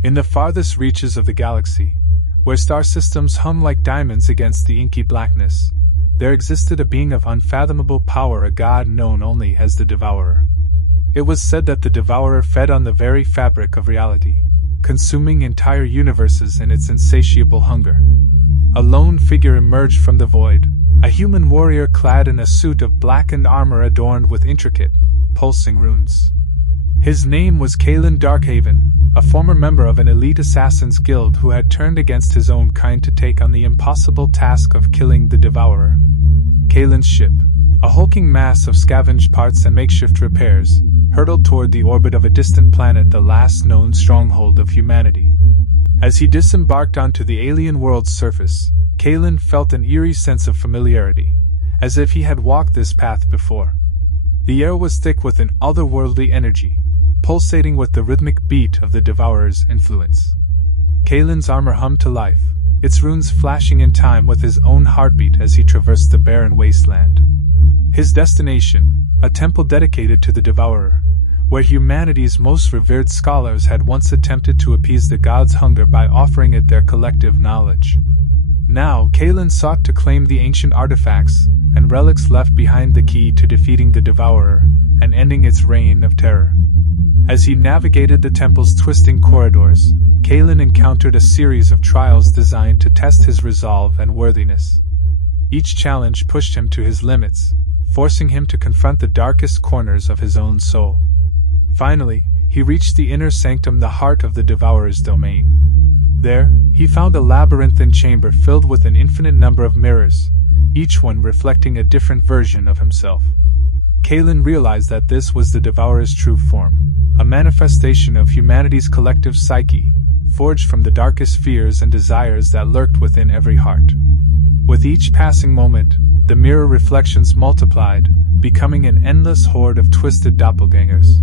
In the farthest reaches of the galaxy, where star systems hung like diamonds against the inky blackness, there existed a being of unfathomable power, a god known only as the Devourer. It was said that the Devourer fed on the very fabric of reality, consuming entire universes in its insatiable hunger. A lone figure emerged from the void, a human warrior clad in a suit of blackened armor adorned with intricate, pulsing runes. His name was Kalen Darkhaven, a former member of an elite assassins guild who had turned against his own kind to take on the impossible task of killing the Devourer. Kalen's ship, a hulking mass of scavenged parts and makeshift repairs, hurtled toward the orbit of a distant planet, the last known stronghold of humanity. As he disembarked onto the alien world's surface, Kalen felt an eerie sense of familiarity, as if he had walked this path before. The air was thick with an otherworldly energy, pulsating with the rhythmic beat of the Devourer's influence. Kalen's armor hummed to life, its runes flashing in time with his own heartbeat as he traversed the barren wasteland. His destination, a temple dedicated to the Devourer, where humanity's most revered scholars had once attempted to appease the god's hunger by offering it their collective knowledge. Now, Kalen sought to claim the ancient artifacts and relics left behind, the key to defeating the Devourer and ending its reign of terror. As he navigated the temple's twisting corridors, Kalen encountered a series of trials designed to test his resolve and worthiness. Each challenge pushed him to his limits, forcing him to confront the darkest corners of his own soul. Finally, he reached the inner sanctum, the heart of the Devourer's domain. There, he found a labyrinthine chamber filled with an infinite number of mirrors, each one reflecting a different version of himself. Kalen realized that this was the Devourer's true form, a manifestation of humanity's collective psyche, forged from the darkest fears and desires that lurked within every heart. With each passing moment, the mirror reflections multiplied, becoming an endless horde of twisted doppelgangers.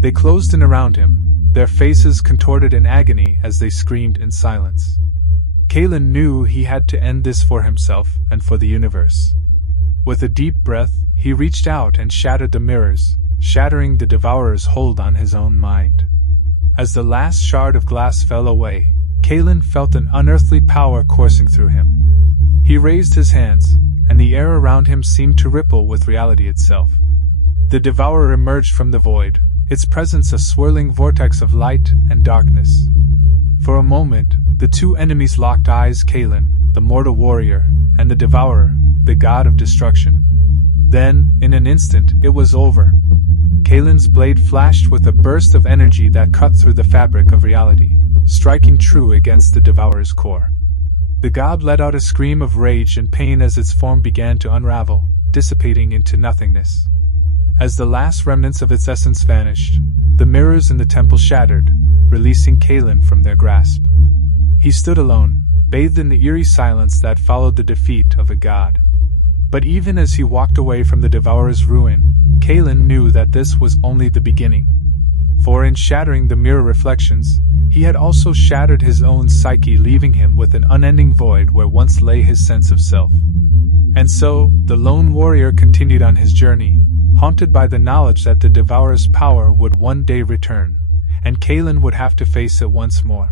They closed in around him, their faces contorted in agony as they screamed in silence. Kalen knew he had to end this for himself and for the universe. With a deep breath, he reached out and shattered the mirrors, shattering the Devourer's hold on his own mind. As the last shard of glass fell away, Kalen felt an unearthly power coursing through him. He raised his hands, and the air around him seemed to ripple with reality itself. The Devourer emerged from the void, its presence a swirling vortex of light and darkness. For a moment, the two enemies locked eyes, Kalen, the mortal warrior, and the Devourer, the god of destruction. Then, in an instant, it was over. Kalen's blade flashed with a burst of energy that cut through the fabric of reality, striking true against the Devourer's core. The god let out a scream of rage and pain as its form began to unravel, dissipating into nothingness. As the last remnants of its essence vanished, the mirrors in the temple shattered, releasing Kalen from their grasp. He stood alone, bathed in the eerie silence that followed the defeat of a god. But even as he walked away from the Devourer's ruin, Kalen knew that this was only the beginning. For in shattering the mirror reflections, he had also shattered his own psyche, leaving him with an unending void where once lay his sense of self. And so, the lone warrior continued on his journey, haunted by the knowledge that the Devourer's power would one day return, and Kalen would have to face it once more.